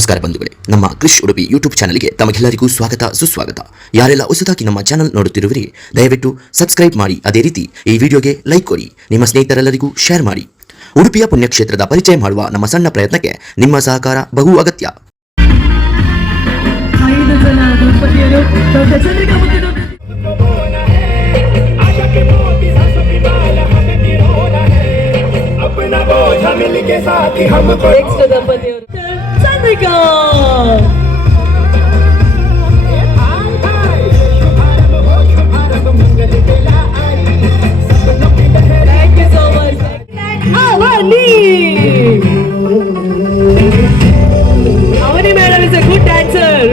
ನಮಸ್ಕಾರ ಬಂಧುಗಳೇ, ನಮ್ಮ ಕ್ರಿಶ್ ಉಡುಪಿ ಯೂಟ್ಯೂಬ್ ಚಾನಲ್ಗೆ ತಮಗೆಲ್ಲರಿಗೂ ಸ್ವಾಗತ ಸುಸ್ವಾಗತ. ಯಾರೆಲ್ಲ ಹೊಸದಾಗಿ ನಮ್ಮ ಚಾನಲ್ ನೋಡುತ್ತಿರುವಿರಿ ದಯವಿಟ್ಟು ಸಬ್ಸ್ಕ್ರೈಬ್ ಮಾಡಿ, ಅದೇ ರೀತಿ ಈ ವಿಡಿಯೋಗೆ ಲೈಕ್ ಕೊಡಿ, ನಿಮ್ಮ ಸ್ನೇಹಿತರೆಲ್ಲರಿಗೂ ಶೇರ್ ಮಾಡಿ. ಉಡುಪಿಯ ಪುಣ್ಯಕ್ಷೇತ್ರದ ಪರಿಚಯ ಮಾಡುವ ನಮ್ಮ ಸಣ್ಣ ಪ್ರಯತ್ನಕ್ಕೆ ನಿಮ್ಮ ಸಹಕಾರ ಬಹು ಅಗತ್ಯ. Chandrika Avani madam is a good dancer.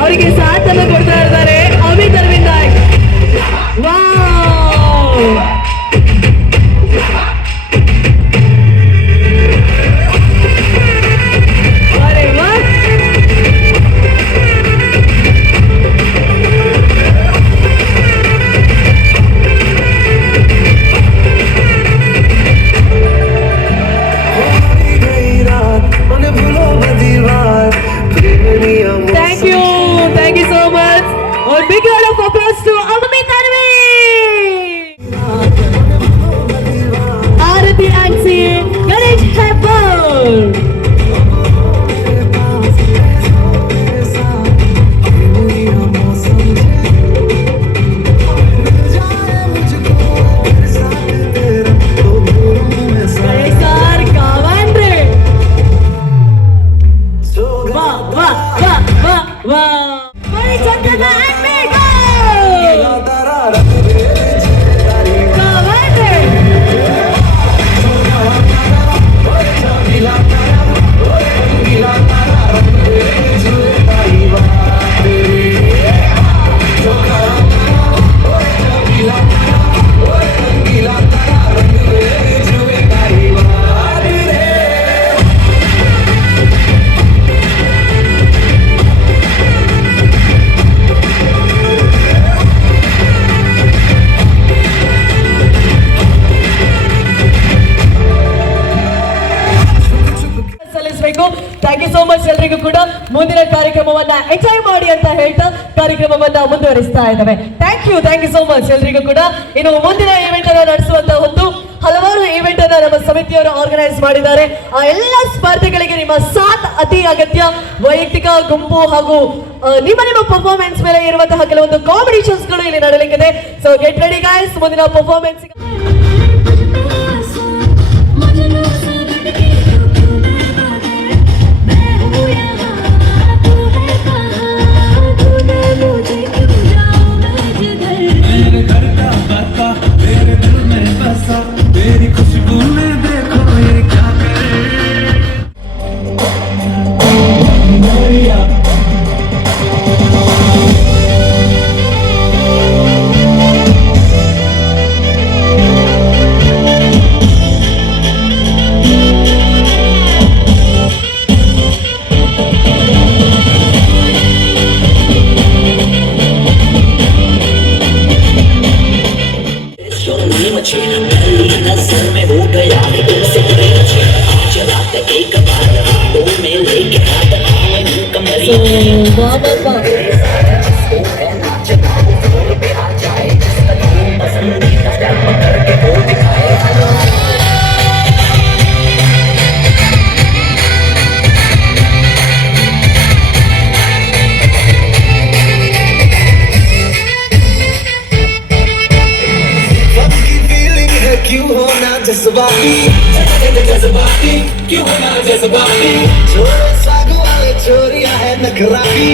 ಅವರಿಗೆ ಸಾಥನ್ನು ಕೊಡ್ತಾ ಇದ್ದಾರೆ Amit Aravind Naik. Wow, big round of applause to Amit Arvind. Arati Ansi, Ganesh Hebbal. Sir Kavandre. Wow. Chandana and Mega. Thank you so much. ಎಲ್ರಿಗೂ ಕೂಡ ಮುಂದಿನ ಕಾರ್ಯಕ್ರಮವನ್ನ ಎಂಜಾಯ್ ಮಾಡಿ ಅಂತ ಹೇಳ್ತಾ ಕಾರ್ಯಕ್ರಮವನ್ನ ಮುಂದುವರಿಸ್ತಾ ಇದ್ದಾವೆ. ಥ್ಯಾಂಕ್ ಯು ಸೋ ಮಚ್ ಎಲ್ರಿಗೂ ಕೂಡ. ಇನ್ನು ಮುಂದಿನ ಈವೆಂಟ್ ಅನ್ನು ನಡೆಸುವಂತ ಹೊತ್ತು ಹಲವಾರು ಈವೆಂಟ್ ಅನ್ನ ನಮ್ಮ ಸಮಿತಿಯವರು ಆರ್ಗನೈಸ್ ಮಾಡಿದ್ದಾರೆ. ಆ ಎಲ್ಲ ಸ್ಪರ್ಧೆಗಳಿಗೆ ನಿಮ್ಮ ಸಾಥ್ ಅತಿ ಅಗತ್ಯ. ವೈಯಕ್ತಿಕ, ಗುಂಪು ಹಾಗೂ ನಿಮ್ಮ ಪರ್ಫಾರ್ಮೆನ್ಸ್ ಮೇಲೆ ಇರುವಂತಹ ಕೆಲವೊಂದು ಕಾಂಪಿಟೇಷನ್ಸ್ ಗಳು ಇಲ್ಲಿ ನಡೆಯಲಿಕ್ಕಿದೆ. ಸೊ ಗೆಟ್ ರೆಡಿ ಗೈಸ್, ಮುಂದಿನ ಪರ್ಫಾರ್ಮೆನ್ಸ್. जज्बाती क्यों होना जज्बाती, छोरे सागु वाले छोरिया है नखराती,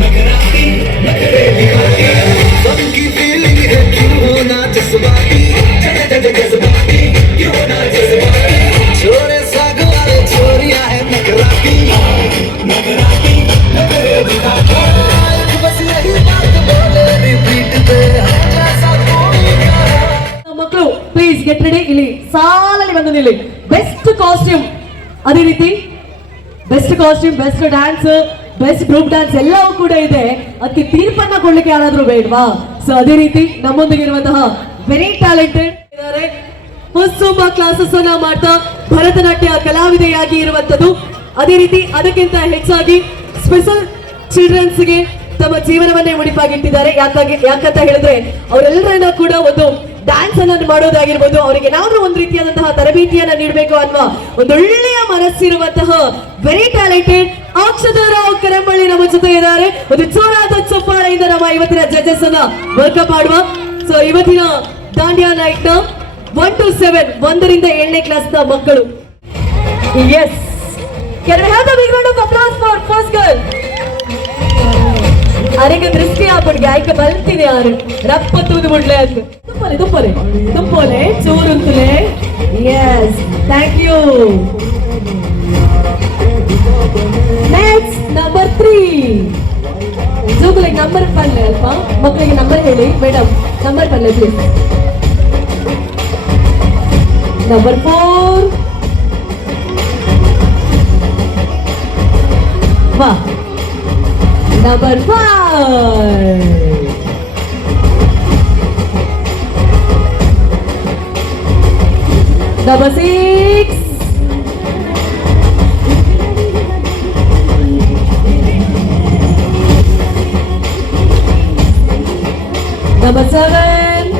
नखराती नखरे दिखाती, सबकी फीलिंग है क्यों होना जज्बाती, जज्बाती क्यों होना जज्बाती, छोरे सागु वाले छोरिया है नखराती, नखराती नखरे दिखाती, बस यही बात बोले रिपीट पे ऐसा कोई ಮಕ್ಕಳು ಪ್ಲೀಸ್ ಗೆಟ್ ರೆಡಿ. ಇಲ್ಲಿ ಸಾಲಲ್ಲಿ ಬಂದು ನಿಲ್ಲಿ. ಬೆಸ್ಟ್ ಕಾಸ್ಟ್ಯೂಮ್, ಅದೇ ರೀತಿ best costume, best dance, best group dance ಎಲ್ಲವೂ ಕೂಡ ಇದೆ. ಅದಕ್ಕೆ ತೀರ್ಪನ್ನ ಕೊಡ್ಲಿಕ್ಕೆ ಯಾರಾದ್ರೂ ಬೇಡವಾ? ಸೊ ಅದೇ ರೀತಿ ನಮ್ಮೊಂದಿಗೆ ಇರುವಂತಹ ವೆರಿ ಟ್ಯಾಲೆಂಟೆಡ್ ಇದ್ದಾರೆ. ತುಂಬಾ ಕ್ಲಾಸಸ್ ಅನ್ನ ಮಾಡ್ತಾ ಭರತನಾಟ್ಯ ಕಲಾವಿದೆಯಾಗಿ ಇರುವಂತದ್ದು ಅದೇ ರೀತಿ ಅದಕ್ಕಿಂತ ಹೆಚ್ಚಾಗಿ ಸ್ಪೆಷಲ್ ಚಿಲ್ಡ್ರನ್ಸ್ಗೆ ತಮ್ಮ ಜೀವನವನ್ನೇ ಮುಡಿಪಾಗಿಟ್ಟಿದ್ದಾರೆ. ಯಾಕಂತ ಹೇಳಿದ್ರೆ ಅವರೆಲ್ಲರನ್ನ ಕೂಡ ಒಂದು ಡ್ಯಾನ್ಸ್ ಅನ್ನು ಮಾಡೋದಾಗಿರ್ಬೋದು, ಅವರಿಗೆ ಏನಾದ್ರೂ ಒಂದು ರೀತಿಯಾದಂತಹ ತರಬೇತಿಯನ್ನ ನೀಡಬೇಕು ಅನ್ನುವ ಒಂದು ಒಳ್ಳೆಯ ಮನಸ್ಸಿರುವಂತಹ ವೆರಿ ಟ್ಯಾಲೆಂಟೆಡ್ ಅಕ್ಷತರಾವ್ ಕರಂಬಳ್ಳಿ ನಮ್ಮ ಜೊತೆ ಇದ್ದಾರೆ. ಒಂದು ಜೋರಾದ ಚಪ್ಪಾಳೆಯಿಂದ ನಮ್ಮ ಇವತ್ತಿನ ಜಡ್ಜಸ್ ಅನ್ನ ವೆಲ್ಕಮ್ ಮಾಡುವ. ಸೊ ಇವತ್ತಿನ ದಾಂಡಿಯಾ ನೈಟ್ ನ 1 to 7 1ರಿಂದ 7ನೇ ಕ್ಲಾಸ್ ನ ಮಕ್ಕಳು. Yes, can we have the big round of applause for first girl? ಅರೆಗೆ ದೃಷ್ಟಿ ಆಗ್ಬಿಟ್ಟು ಗಾಯಕ ಬಲ್ತಿದೆ ಯಾರು ರಪ್ಪ ತೂದು ಬಿಡ್ಲೆ ಅಂತ ತುಪ್ಪಲೆ ಚೂರುಂತಲೇ. Yes, thank you. Next number 3 ಜೋಗುಲಿಗೆ ನಂಬರ್ ಪಲ್ಲೆ ಅಲ್ಪ ಮಕ್ಕಳಿಗೆ ನಂಬರ್ ಹೇಳಿ ಮೇಡಮ್. ನಂಬರ್ ಪಲ್ಲೆ ಪ್ಲೀಸ್. ನಂಬರ್ 4 ವಾ. Number 5. Number 6. Number 7.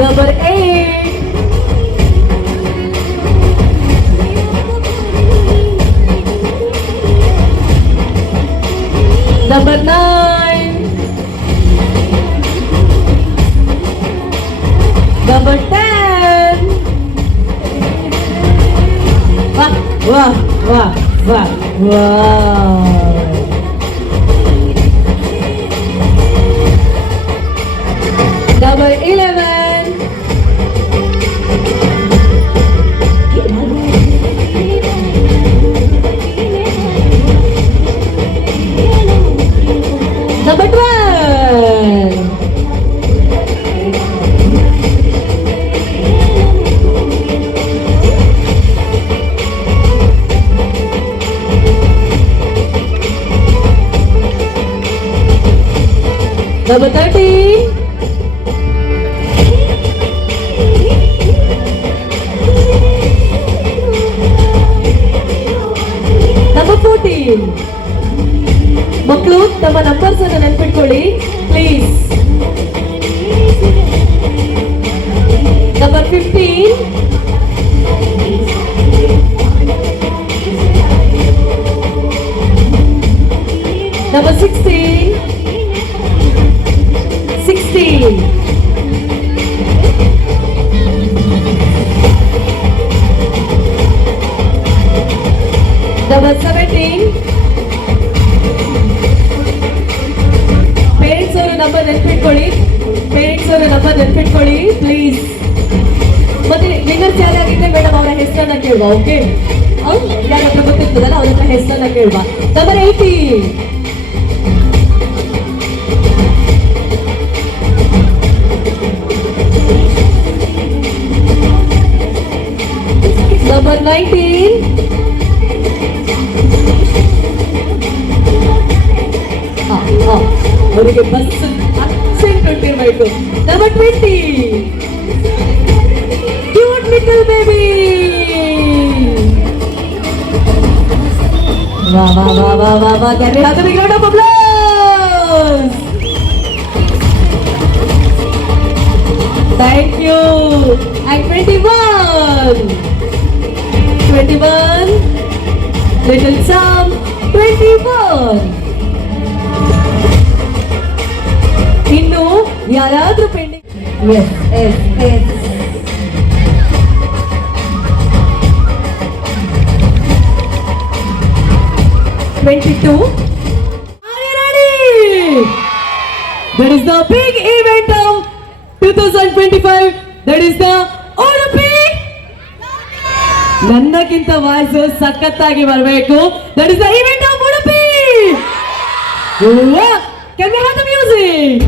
Number 8. Number 9. Number 10. Wow. Number 11. Number 12. Number 13. Number 14. ಮಕ್ಕಳು ತಮ್ಮ ನಂಬರ್ಸ್ ಅನ್ನು ನೆನ್ಪಿಟ್ಕೊಳ್ಳಿ please. Number 15. Number 16. Number 17. Parents ಅವರು ನಂಬರ್ ನೆನ್ಪಿಟ್ಕೊಳ್ಳಿ ಪ್ಲೀಸ್. ಮತ್ತೆ ವಿನ್ನರ್ಸ್ ಯಾರಾಗಿದ್ರೆ ಮೇಡಮ್ ಅವರ ಹೆಸರನ್ನ ಕೇಳುವ. ಓಕೆ, ಯಾರ ಹತ್ರ ಗೊತ್ತಿರ್ತದಲ್ಲ ಅವ್ರ ಹತ್ರ ಹೆಸರನ್ನ ಕೇಳುವ. ನಂಬರ್ 18. ನಂಬರ್ 19. ಅವರಿಗೆ ಬಸ್ ಅಬ್ಸೆಂಟ್ ಉಂಟಿರ್ಬೇಕು. ನಂಬರ್ 20. Cute little baby. ವಾ. Can we have the big round of applause? Thank you. And 21. Little Sam. 21. ಇನ್ನು ಯಾರಾದ್ರೂ pending? S. 22. Are you ready? That is the big event of 2025. That is the Olympic. ನನ್ನಕ್ಕಿಂತ voice ಸಖತ್ತಾಗಿ ಬರಬೇಕು. That is the event of Udupi. Can we have the music?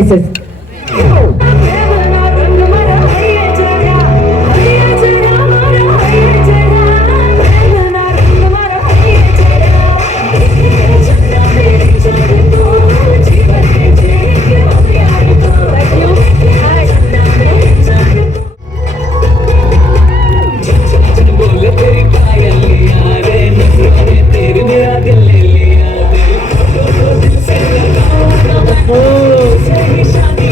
Yes yes बोले तेरी पायल लिया रे नजरों तेरी मेरा दिल ले लिया दिल से लगाओ ओ सही शादी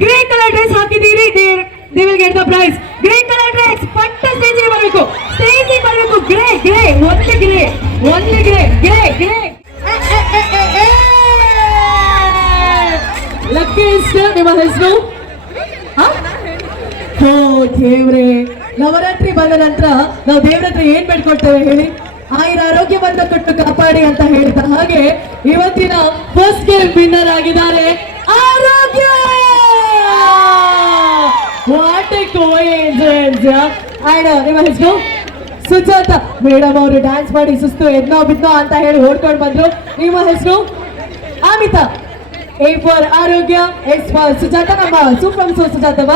ಗ್ರೇ ಕಲರ್ ಡ್ರೆಸ್ ಹಾಕಿದ್ದೀರಿ, they will get the prize. Grey colour dress ಪಟ್ಟ ಸ್ಟೇಜಿಗೆ ಬರಬೇಕು, ಸ್ಟೇಜಿಗೆ ಬರಬೇಕು. ಗ್ರೇ ಗ್ರೇ ಒಂದೇ ಗ್ರೇ ಗ್ರೇ ಗ್ರೇ. ಲಕ್ಕಿ ನಿಮ್ಮ ಹೆಸರು? ಓ ದೇವ್ರೆ, ನವರಾತ್ರಿ ಬಂದ ನಂತರ ನಾವು ದೇವ್ರ ಹತ್ರ ಏನ್ ಬೇಡ್ಕೊಳ್ತೇವೆ ಹೇಳಿ? ಆಯುರ ಆರೋಗ್ಯವನ್ನ ಕೊಟ್ಟು ಕಾಪಾಡಿ ಅಂತ ಹೇಳಿದ ಹಾಗೆ ಇವತ್ತಿನ ಫಸ್ಟ್ ಗೇಮ್ ವಿನ್ನರ್ ಆಗಿದ್ದಾರೆ ಆರೋಗ್ಯ. What A coincidence. ಆಯ್ಡ ನಿಮ್ಮ ಹೆಸರು? ಸುಜಾತ ಮೇಡಮ್ ಅವರು ಡ್ಯಾನ್ಸ್ ಮಾಡಿ ಸುಸ್ತು ಎದ್ನೋ ಬಿದ್ನೋ ಅಂತ ಹೇಳಿ ಓಡ್ಕೊಂಡು ಬಂದ್ರು. ನಿಮ್ಮ ಹೆಸರು? ಅಮಿತಾ. A for ಆರೋಗ್ಯ, S for ಸುಜಾತ, ನಮ್ಮ ಸೂಪರ್ ಸುಜಾತಮ್ಮ,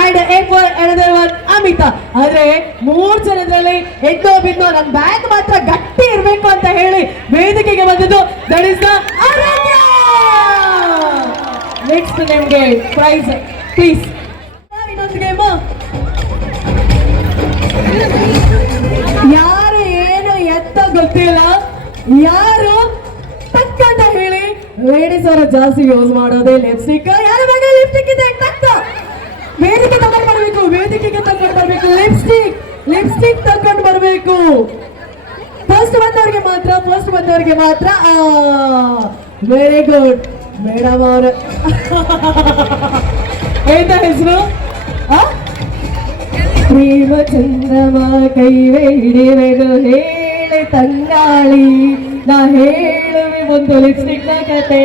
and A for another one Amita. ಆದ್ರೆ 3 ಜನರಲ್ಲಿ ಎದ್ದೋ ಬಿದ್ದೋ ನನ್ನ ಬ್ಯಾಗ್ ಮಾತ್ರ ಗಟ್ಟಿ ಇರಬೇಕು ಅಂತ ಹೇಳಿ ವೇದಿಕೆಗೆ ಬಂದದ್ದು ದಟ್ ಇಸ್ ದ ಆರೋಗ್ಯ. ನೆಕ್ಸ್ಟ್ ನಿಮ್ಗೆ ಪ್ರೈಸ್ ಪ್ಲೀಸ್. ಇನ್ನೊಂದು ಗೇಮ್. ಯಾರು ಏನು ಎತ್ತ ಗೊತ್ತಿಲ್ಲ, ಯಾರು ಟಕ್ ಅಂತ ಹೇಳಿ ಲೇಡೀಸ್ ಅವರು ಜಾಸ್ತಿ ಯೂಸ್ ಮಾಡೋದೇ ಲಿಪ್ಸ್ಟಿಕ್. ಯಾರ ಬಗ್ಗೆ ಲಿಪ್ಸ್ಟಿಕ್ ಇದೆ ಟಕ್ ವೇದಿಕೆ ತಗೊಂಡು ಬರಬೇಕು, ವೇದಿಕೆಗೆ ತಗೊಂಡು ಬರಬೇಕು. ಲಿಪ್ಸ್ಟಿಕ್ ತಗೊಂಡು ಬರಬೇಕು. ಫಸ್ಟ್ ಬಂದವರಿಗೆ ಮಾತ್ರ ವೆರಿ ಗುಡ್ ಮೇಡಮ್ ಅವರು. ಎಂತ ಹೆಸರು? ಪ್ರೇಮ ಚಂದ್ರಮ ಕೈವೇ ಹಿಡಿವೆನು ಹೇಳಿ ತಂಗಾಳಿ, ನಾ ಹೇಳುವೆ ಒಂದು ಲಿಪ್ಸ್ಟಿಕ್ ನ ಕತೆ.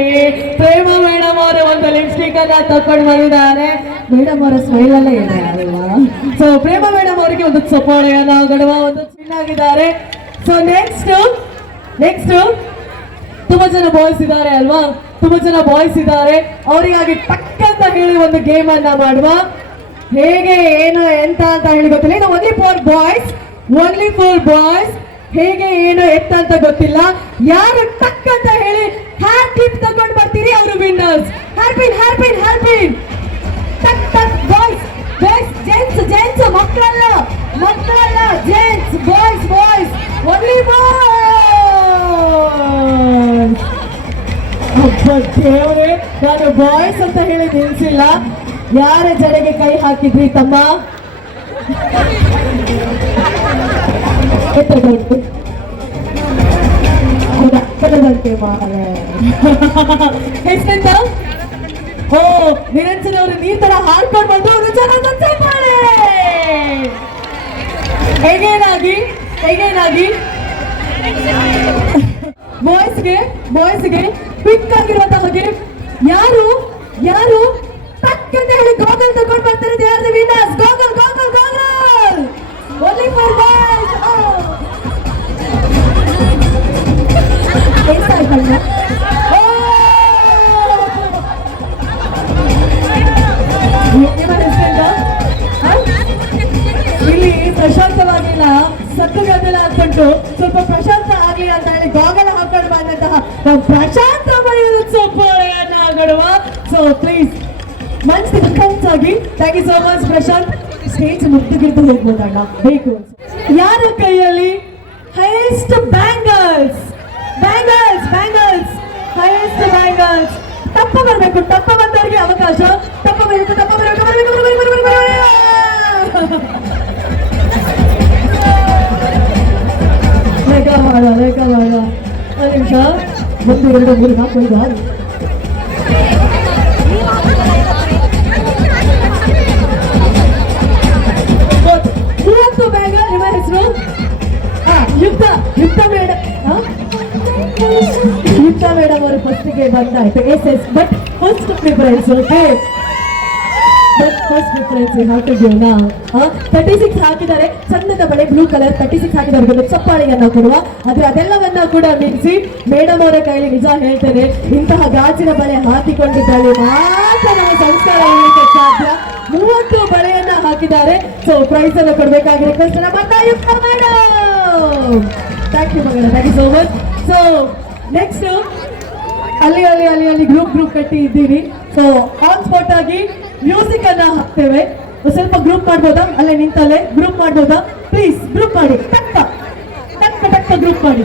ಪ್ರೇಮ ಮೇಡಮ್ ಅವರು ಒಂದು ಲಿಪ್ಸ್ಟಿಕ್ ಅನ್ನ ತಕೊಂಡು ಬಂದಿದ್ದಾರೆ. ಮೇಡಮ್ ಅವರ ಸ್ಮೈಲ್ ಅಲ್ಲೇ ಇದೆ ಅಲ್ವಾ? ಸೊ ಪ್ರೇಮ ಮೇಡಮ್ ಅವರಿಗೆ ಒಂದು ಚಪ್ಪಾಳೆಯನ್ನ ಗಡುವ ಒಂದು ಚಿನ್ನಾಗಿದ್ದಾರೆ. ಸೊ ನೆಕ್ಸ್ಟ್ ತುಂಬಾ ಜನ ಬಾಯ್ಸ್ ಇದ್ದಾರೆ ಅಲ್ವಾ? ತುಂಬಾ ಜನ ಬಾಯ್ಸ್ ಇದ್ದಾರೆ. ಅವರಿಗಾಗಿ ಟಕ್ ಅಂತ ಹೇಳಿ ಒಂದು ಗೇಮ್ ಅನ್ನ ಮಾಡುವ. ಹೇಗೆ ಏನು ಎಂತ ಅಂತ ಹೇಳಿ ಗೊತ್ತಿಲ್ಲ. ಇದು ಓನ್ಲಿ ಫಾರ್ ಬಾಯ್ಸ್. ಹೇಗೆ ಏನು ಎತ್ತ ಅಂತ ಗೊತ್ತಿಲ್ಲ. ಯಾರು ಟಕ್ ಅಂತ ಹೇಳಿ ಹೇರ್ ಕ್ಲಿಪ್ ತಗೊಂಡು ಬರ್ತೀರಿ ಅವರು ವಿನ್ನರ್ಸ್. ಹೇರ್ ಪಿನ್ ಟಕ್ ಟಕ್. ಬಾಯ್ಸ್ ಜೆಂಟ್ಸ್ ಮಕ್ಕಳಲ್ಲ ಜೆಂಟ್ಸ್. Boys only boys. ದೇವ್ರೆ, ನಾನು ಬಾಯ್ಸ್ ಅಂತ ಹೇಳಿ ನಿಲ್ಸಿಲ್ಲ. ಯಾರ ಜಡೆಗೆ ಕೈ ಹಾಕಿದ್ರಿ ತಮ್ಮ? ಹೆಸರೆಂತ? ಓ ನಿರಂಜನ್ ಅವರು ನೀರ್ ತರ ಹಾಡ್ಕೊಂಡು ಬಂದು ಹೇಗೇನಾಗಿ ಬಾಯ್ಸ್ಗೆ ಕ್ವಿಕ್ ಆಗಿರುವಂತ ಹಾಗೆ ಯಾರು ಟಕ್ ಅಂತ ಹೇಳಿ ಗಾಗಲ್ ತಗೊಂಡು ಬರ್ತಾರೆ. They are the winners. Gargle only for boys. ಇಲ್ಲಿ ಪ್ರಶಾಂತವಾಗಿಲ್ಲ, ಸಕ್ಕಗದ್ದಲ ಹಾಕೊಂಡು ಸ್ವಲ್ಪ ಪ್ರಶಾಂತ ಆಗ್ಲಿ ಅಂತ ಹೇಳಿ ಗಾಗಲ್ ಹಾಕೊಂಡು ಬಂದಂತಹ ಪ್ರಶಾಂತ ಸೊಪ್ಪಳೆಯನ್ನ ಕೊಡುವ. ಸೊ ಪ್ಲೀಸ್ ಮಂಚ್ ಆಗಿ thank you so much Prashant. Stage ಮುಗ್ದುಗಿರ್ದು ಹೋಗ್ಬೋದಣ್ಣ ಬೇಕು. ಯಾರ ಕೈಯಲ್ಲಿ ಹೈಯೆಸ್ಟ್ ಬ್ಯಾಂಗಲ್ಸ್? Highest bangles. ತಪ್ಪ ಬರಬೇಕು. ತಪ್ಪ ಬಂದವರಿಗೆ ಅವಕಾಶ. ತಪ್ಪ ಬರಬೇಕು. ಲೆಕ್ಕ ಮಾಡ ಒಂದು ನಿಮಿಷ. 1 2 3 4 5 6 30 ಬ್ಯಾಗ್. ನಿಮ್ಮ ಹೆಸರು? ಯುಕ್ತ ಮೇಡಮ್ ಅವರು ಫಸ್ಟಿಗೆ ಬಂದಾಯ್ತು. Yes but first preference. Okay, but first preference ಹಾಕಿದ್ಯೋಣ. 36 ಹಾಕಿದ್ದಾರೆ. ಚಂದದ ಬಳೆ ಬ್ಲೂ ಕಲರ್ 36 ಹಾಕಿದವರಿಗೆ ಚಪ್ಪಾಳಿಯನ್ನ ಕೊಡುವ. ಆದ್ರೆ ಅದೆಲ್ಲವನ್ನ ಕೂಡ ನಿಲ್ಲಿಸಿ ಮೇಡಮ್ ಅವರ ಕೈಲಿ ನಿಜ ಹೇಳ್ತೇನೆ, ಇಂತಹ ಗಾಜಿನ ಬಳೆ ಹಾಕಿಕೊಂಡಿದ್ದಲ್ಲಿ ಮಾತ್ರ ನಮ್ಮ ಸಂಸ್ಕಾರ ಇರಲಿಕ್ಕೆ ಸಾಧ್ಯ. 30 ಬಳೆಯನ್ನ ಹಾಕಿದ್ದಾರೆ. ಸೊ ಪ್ರೈಸ್ ಅನ್ನು ಕೊಡಬೇಕಾಗಿ ರಿಕ್ವೆಸ್ಟ್ ಅನ್ನ ಮಾಡ್ತಾ ಯುಕ್ತ ಮೇಡಮ್. ಥ್ಯಾಂಕ್ ಯು ಮಗಳ, thank you so much. So next ಅಲ್ಲಿ ಗ್ರೂಪ್ ಕಟ್ಟಿ ಇದ್ದೀರಿ. ಸೊ ಆನ್ ಸ್ಪಾಟ್ ಆಗಿ ಮ್ಯೂಸಿಕ್ ಅನ್ನ ಹಾಕ್ತೇವೆ. ಸ್ವಲ್ಪ ಗ್ರೂಪ್ ಮಾಡ್ಬೋದಾ? ಅಲ್ಲೇ ನಿಂತಲ್ಲೇ ಗ್ರೂಪ್ ಮಾಡ್ಬೋದಾ? ಪ್ಲೀಸ್ ಗ್ರೂಪ್ ಮಾಡಿ. ಟಕ್ಕ ಗ್ರೂಪ್ ಮಾಡಿ.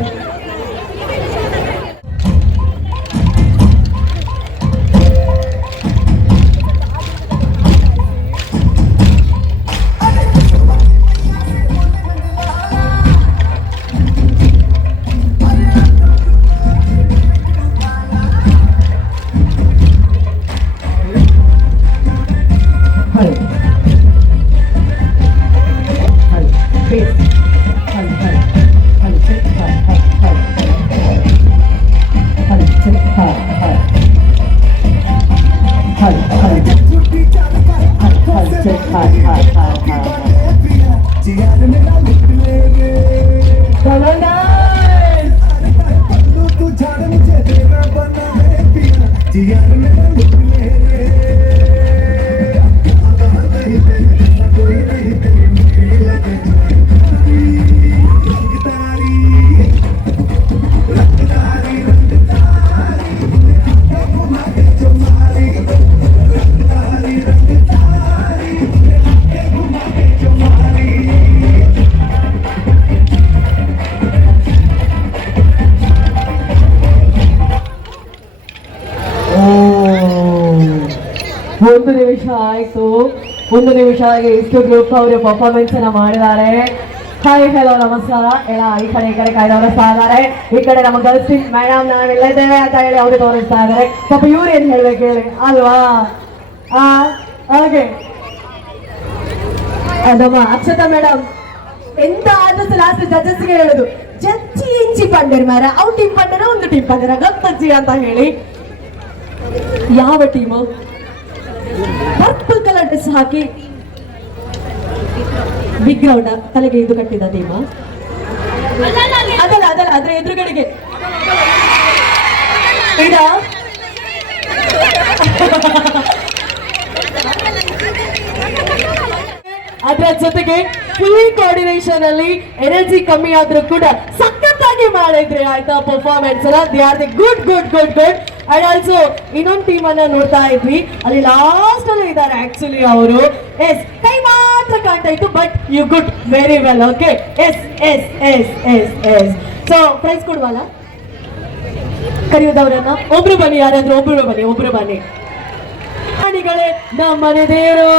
Hal. Hal. Bass. Hal. Hal. Hal. Check. Hal. Hal. Hal. Hal. Check. Hal. Hal. Hal. Hal. Hal. Hal. Check. Hal. Hal. Hal. Hal. Come on, guys. ಒಂದು ನಿಮಿಷ ಆಯ್ತು. ಒಂದು ನಿಮಿಷ ಆಗಿ ಇಷ್ಟು ಗ್ರೂಪ್ ಅವರು ಪರ್ಫಾರ್ಮೆನ್ಸ್ ಅನ್ನ ಮಾಡಿದ್ದಾರೆ. ಹಾಯ್ ಹೆಲೋ ನಮಸ್ಕಾರ. ಎಲ್ಲ ಈ ಕಡೆ ಕಾಯ್ದವರಿಸ್ತಾ ಇದ್ದಾರೆ. ಈ ಕಡೆ ನಮ್ಮ ಗರ್ಲ್ಸ್ ಟೀಮ್ ಮೇಡಮ್ ನಾವೆಲ್ಲ ಇದ್ದೇವೆ ಅಂತ ಹೇಳಿ ಅವರು ತೋರಿಸ್ತಾ ಇದ್ದಾರೆ. ಪಾಪ ಇವ್ರು ಏನ್ ಹೇಳ್ಬೇಕು ಹೇಳಿ ಅಲ್ವಾ? ಹಾಗೆ ಅದಮ್ಮ ಅಕ್ಷತಾ ಮೇಡಮ್ ಎಂತ ಆದ್ರೂ ಲಾಸ್ಟ್ ಜಡ್ಜಸ್ಗೆ ಹೇಳುದು ಜಡ್ಜಿ ಇಂಚಿ ಪಂಡರ್ ಮಾರ ಅವ್ರು ಟೀಮ್ ಪಂಡರ ಒಂದು ಟೀಮ್ ಪಂಡರ ಗಪ್ಪಜ್ಜಿ ಅಂತ ಹೇಳಿ. ಯಾವ ಟೀಮು? ಪರ್ಪಲ್ ಕಲರ್ ಡ್ರೆಸ್ ಹಾಕಿ ಬಿಗ್ ಗ್ರೌಂಡ್ ತಲೆಗೆ ಇದು ಕಟ್ಟಿದ ಟೀಮ ಅದಲ್ಲ ಅದ್ರ ಎದುರುಗಡೆಗೆ ಇದ ಅದರ ಜೊತೆಗೆ ಫುಲ್ ಕೋಆರ್ಡಿನೇಷನ್ ಅಲ್ಲಿ ಎನರ್ಜಿ ಕಮ್ಮಿ ಆದ್ರೂ ಕೂಡ ಸಖತ್ತಾಗಿ ಮಾಡಿದ್ರಿ ಆಯ್ತಾ ಪರ್ಫಾರ್ಮೆನ್ಸ್ ಅನ್ನ. They are the good good good good. And also ಇನ್ನೊಂದು ಟೀಮ್ ಅನ್ನ ನೋಡ್ತಾ ಇದ್ವಿ, ಅಲ್ಲಿ ಲಾಸ್ಟ್ ಅಲ್ಲಿ ಇದ್ದಾರೆ ಆಕ್ಚುಲಿ ಅವರು. ಎಸ್ ಕೈ ಮಾತ್ರ ಕಾಣ್ತಾ ಇತ್ತು, but you good very well. Okay yes yes yes yes yes. So prize ಕೊಡುವಲ್ಲ ಕರೆಯೋದವ್ರನ್ನ ಒಬ್ರು ಬನ್ನಿ, ಯಾರಾದ್ರೂ ಒಬ್ರು ಬನ್ನಿ. ಪ್ರಾಣಿಗಳೇ ನಮ್ಮ ಮನೆ ದೇವರು.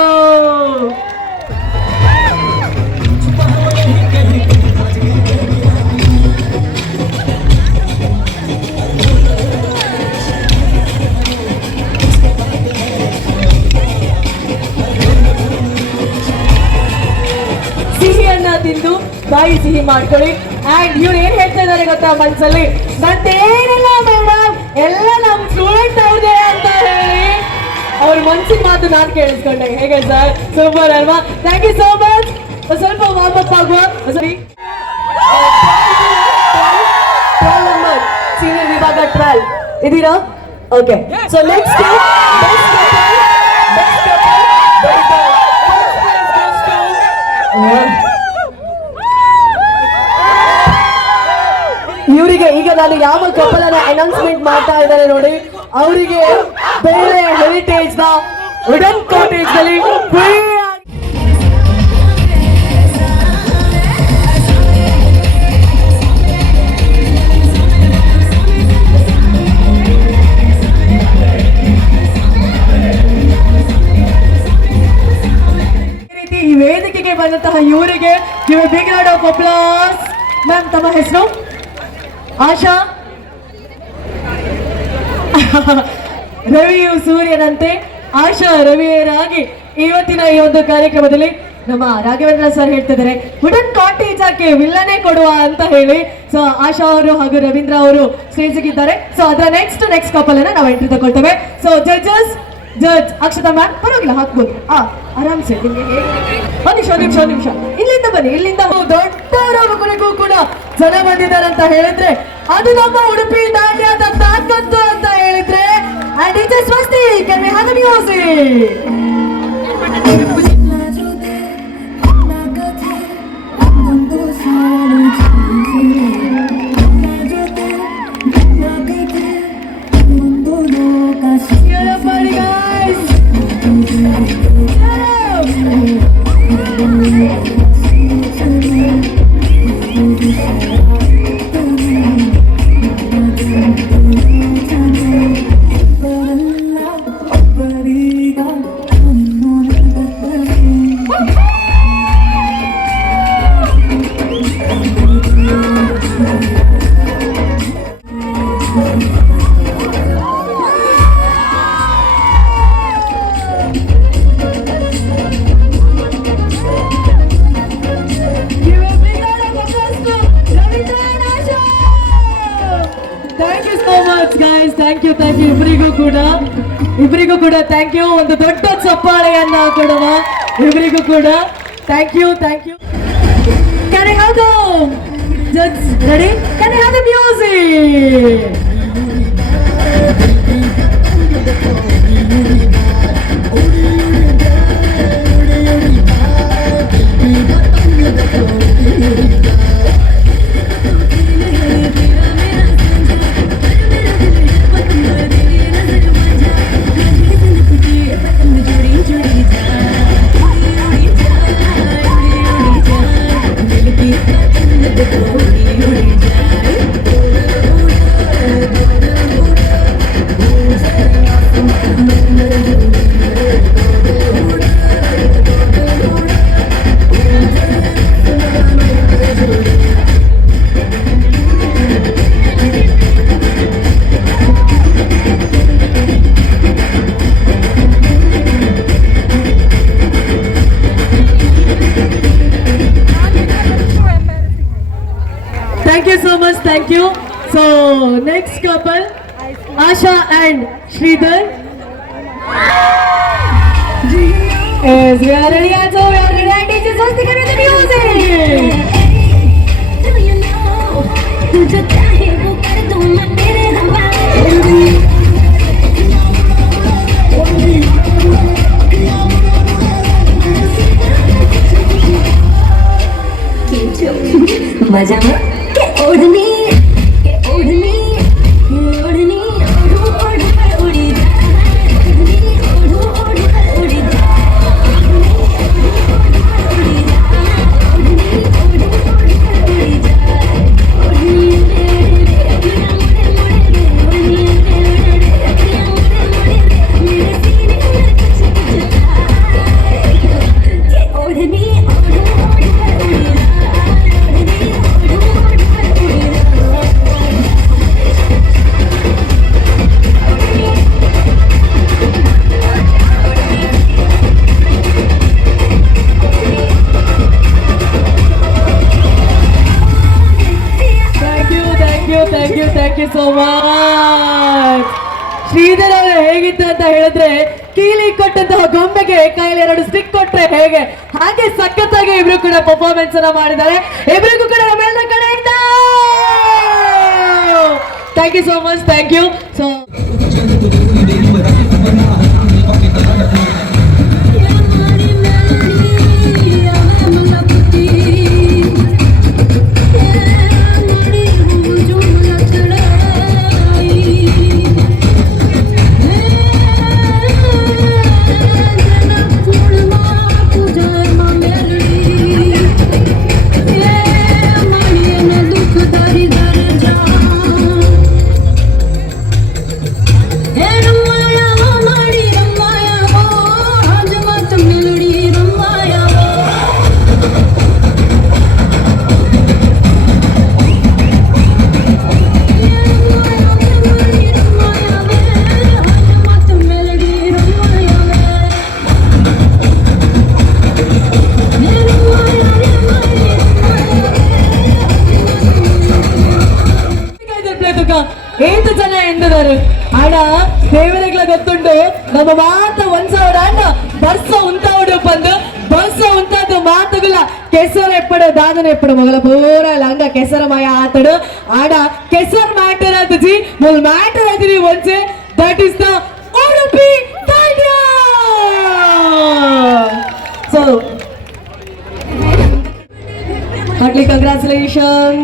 ಸಿಹಿಯನ್ನ ತಿಂದು ಬಾಯಿ ಸಿಹಿ ಮಾಡ್ಕೊಳ್ಳಿ. ಅಂಡ್ ಇವ್ರು ಏನ್ ಹೇಳ್ತಾ ಇದಾರೆ ಗೊತ್ತಾ ಮನ್ಸಲ್ಲಿ, ಮತ್ತೇನಿಲ್ಲ ಮೇಡಮ್ ಎಲ್ಲ ನಮ್ ಸ್ಟೂಡೆಂಟ್ ಅವ್ರದೇ ಅಂತ ಹೇಳಿ ಅವ್ರ ಮನ್ಸಿನ ಮಾತು ನಾನು ಕೇಳಿಸ್ಕೊಂಡೆ. ಹೇಗೆ ಸರ್? ಸೂಪರ್ ಅಲ್ವಾ? Thank you so much. ಸ್ವಲ್ಪ ವಾರ್ಮ್ ಅಪ್ ಆಗುವ ಸರಿ. ಸೀನಿಯರ್ ವಿಭಾಗ 12 ಇದೀರಾ? ಓಕೆ. ಸೊ ನೆಕ್ಸ್ಟ್ ಇವರಿಗೆ ಈಗ ನಾನು ಯಾವ ಕಪಲನ ಅನೌನ್ಸ್ಮೆಂಟ್ ಮಾಡ್ತಾ ಇದ್ದಾರೆ ನೋಡಿ, ಅವರಿಗೆ ಬೇರೆ ಹೆರಿಟೇಜ್ ನ ವುಡನ್ ಕಾಟೇಜ್ ನಲ್ಲಿ ಈ ವೇದಿಕೆಗೆ ಬಂದಂತಹ ಇವರಿಗೆ big round of applause. Ma'am ತಮ್ಮ ಹೆಸರು? ಆಶಾ. ರವಿಯು ಸೂರ್ಯನಂತೆ ಆಶಾ ರವಿಯರಾಗಿ ಇವತ್ತಿನ ಈ ಒಂದು ಕಾರ್ಯಕ್ರಮದಲ್ಲಿ ನಮ್ಮ ರಾಘವೇಂದ್ರ ಸರ್ ಹೇಳ್ತಿದ್ದಾರೆ ವುಡನ್ ಕಾಟೇಜ್ ಹಾಕಿ ವಿಲ್ಲನೆ ಕೊಡುವ ಅಂತ ಹೇಳಿ. ಸೊ ಆಶಾ ಅವರು ಹಾಗೂ ರವೀಂದ್ರ ಅವರು ಸ್ಟೇಜಿಗಿದ್ದಾರೆ. ಸೊ ಅದರ ನೆಕ್ಸ್ಟ್ ಕಪಲ್ ಅನ್ನ ನಾವು ಎಂಟ್ರಿ ತಗೊಳ್ತೇವೆ. ಸೊ ಜಡ್ಜ್ ಅಕ್ಷತಾ ಮ್ಯಾಮ್ ಪರವಾಗಿಲ್ಲ ಹಾಕ್ಬೋದು. ಆರಾಮ್ಸೆ ನಿಮ್ಗೆ ಒಂದು ನಿಮಿಷ ಇಲ್ಲಿಂದ ಬನ್ನಿ. ಇಲ್ಲಿಂದ ದೊಡ್ಡವರವರೆಗೂ ಕೂಡ ಜನ ಬಂದಿದ್ದಾರೆ ಅಂತ ಹೇಳಿದ್ರೆ ಅದು ನಮ್ಮ ಉಡುಪಿ ದಾಂಡ್ಯದ ತಾಕತ್ತು ಅಂತ ಹೇಳಿದ್ರೆ and it is Swasti. Can we have the music? Thank you ಇಬ್ಬರಿಗೂ ಕೂಡ ಥ್ಯಾಂಕ್ ಯು. ಒಂದು ದೊಡ್ಡ ಚಪ್ಪಾಳೆಯನ್ನ ಕೊಡುವ ಇಬ್ಬರಿಗೂ ಕೂಡ thank you. Can I have the judge ready? Can I have the music? Thank you. So next couple, Asha and Sridhar. Yes, we are ready and so we are ready and teachers must give me the music. Do you know? तू जो चाहे वो कर दूँ मैं तेरे हवाले. मजा में के ओढ़नी ओढ़ू ओढ़ कर उड़ी जा. ओढ़ू ओढ़ कर उड़ी जा. Thank you so much. Sridhar ಅವರು ಹೇಗಿತ್ತು ಅಂತ ಹೇಳಿದ್ರೆ, ಕೀಲಿ ಕೊಟ್ಟಂತಹ ಗೊಂಬೆಗೆ ಕೈಯಲ್ಲಿ 2 ಸ್ಟಿಕ್ ಕೊಟ್ರೆ ಹೇಗೆ ಹಾಗೆ ಸಖತ್ತಾಗಿ ಇಬ್ರು ಕೂಡ ಪರ್ಫಾರ್ಮೆನ್ಸ್ ಅನ್ನ ಮಾಡಿದ್ದಾರೆ. ಇಬ್ರಿಗೂ ಕೂಡ ನಮ್ಮೆಲ್ಲರ ಕಡೆಯಿಂದ thank you so much. Thank you. So ಎಂಟು ಜನ ಎಂದಿದ್ದಾರೆ ಆಡ ದೇವರಿಗಳ ಗೊತ್ತುಂಡು ನಮ್ಮ ಮಾತ 1000 ಅಣ್ಣ ಬರ್ಸ ಉಂತಾವುಡು ಬಂದು ಬರ್ಸ ಉಂತಾದು ಮಾತುಗಳ ಕೆಸರ ಎಪ್ಪಡು ದಾದನ ಎಪ್ಪಡು ಮಗಳ ಪೂರ ಲಂಗ ಕೆಸರ ಮಾಯ ಆತಡು ಆಡ ಕೆಸರ್ ಮ್ಯಾಟರ್ ಆದ ಜಿ ಮುಲ್ ಮ್ಯಾಟರ್ ಆದಿರಿ ಒಂಚೆ that is the Udupi so heartly congratulation.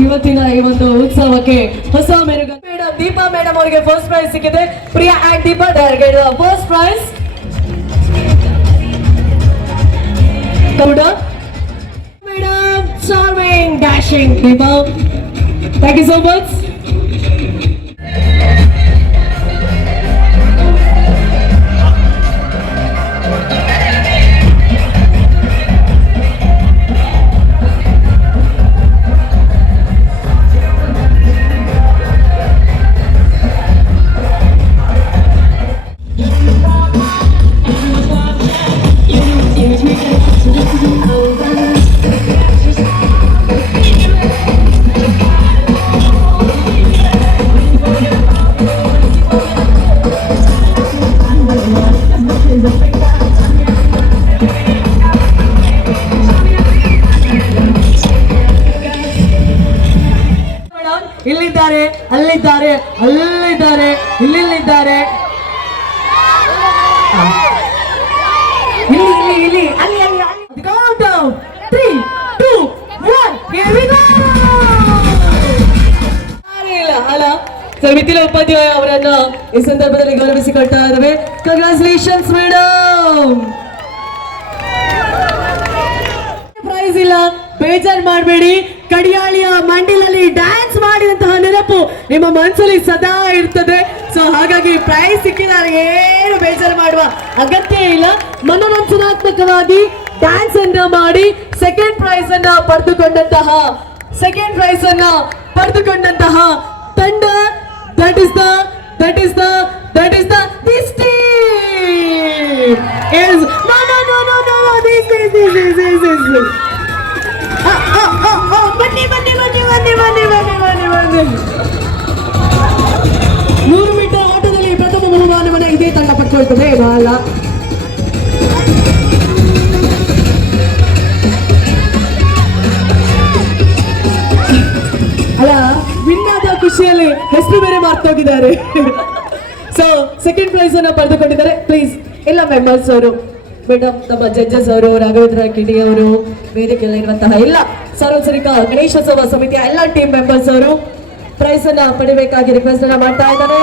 ಇವತ್ತಿನ ಈ ಒಂದು ಉತ್ಸವಕ್ಕೆ ಹೊಸ ಮೆರುಗು ಮೇಡಮ್ ದೀಪಾ ಮೇಡಮ್ ಅವರಿಗೆ ಫಸ್ಟ್ ಪ್ರೈಸ್ ಸಿಕ್ಕಿದೆ. Priya and Deepa get first prize. Madam charming dashing Deepa, thank you so much. ಇಲ್ಲಿದ್ದಾರೆ, ಅಲ್ಲಿದ್ದಾರೆ, ಅಲ್ಲಿದ್ದಾರೆ, ಇಲ್ಲಿದ್ದಾರೆ, ಇಲ್ಲಿ ಇಲ್ಲಿ ಇಲ್ಲಿ ಅಲ್ಲಿ ಅಲ್ಲಿ ಅಲ್ಲಿ. Count down 3, 2, 1 here we go. ಅಲ್ಲ ಸರ್, ಮಿಥಿಲಾ ಉಪಾಧ್ಯಾಯ ಅವರನ್ನ ಈ ಸಂದರ್ಭದಲ್ಲಿ ಗೌರವಿಸಿಕೊಳ್ತಾ ಇದ್ದೇವೆ. Congratulations madam. ಪ್ರೈಸ್ ಇಲ್ಲ, ಬೇಜಾರ್ ಮಾಡಬೇಡಿ. ಕಡಿಯಾಳಿಯ ಮಂಡಿಲಲ್ಲಿ ಡ್ಯಾನ್ಸ್ ಮಾಡಿದಂತಹ ನೆನಪು ನಿಮ್ಮ ಮನಸ್ಸಲ್ಲಿ ಸದಾ ಇರ್ತದೆ. ಸೊ ಹಾಗಾಗಿ ಪ್ರೈಸ್ ಸಿಕ್ಕಿದಾಗ ಏನು ಬೇಜಾರು ಮಾಡುವ ಅಗತ್ಯ ಇಲ್ಲ. ಮನೋರಂಜನಾತ್ಮಕವಾಗಿ ಡ್ಯಾನ್ಸ್ ಅನ್ನ ಮಾಡಿ ಸೆಕೆಂಡ್ ಪ್ರೈಸ್ ಅನ್ನ ಪಡೆದುಕೊಂಡಂತಹ ತಂಡ that is the this team is no this ಬನ್ನಿ 100 ಮೀಟರ್ ಆಟದಲ್ಲಿ ಪ್ರಥಮ ಬಹುಮಾನವನ್ನು ಇದೇ ತಂಡ ಪಡ್ಕೊಳ್ತದೆ. ಅಲ್ಲ ಅಲ್ಲ ವಿನ್ ಆದ ಖುಷಿಯಲ್ಲಿ ಹೆಸರು ಬೇರೆ ಮಾರ್ತೋಗಿದ್ದಾರೆ. ಸೊ ಸೆಕೆಂಡ್ ಪ್ರೈಸ್ ಅನ್ನ ಪಡೆದುಕೊಂಡಿದ್ದಾರೆ. ಪ್ಲೀಸ್ ಎಲ್ಲ ಮೆಂಬರ್ಸ್ ಅವರು, ಮೇಡಮ್, ನಮ್ಮ ಜಡ್ಜಸ್ ಅವರು, ರಾಘವೇಂದ್ರ ಕಿಡಿ ಅವರು, ವೇದಿಕೆಯಲ್ಲಿ ಇರುವಂತಹ ಎಲ್ಲ ಸಾರ್ವಜನಿಕ ಗಣೇಶೋತ್ಸವ ಸಮಿತಿಯ ಎಲ್ಲ ಟೀಮ್ ಮೆಂಬರ್ಸ್ ಅವರು ಪ್ರೈಸ್ ಅನ್ನ ಪಡಿಬೇಕಾಗಿ ರಿಕ್ವೆಸ್ಟ್ ಅನ್ನ ಮಾಡ್ತಾ ಇದ್ದಾರೆ.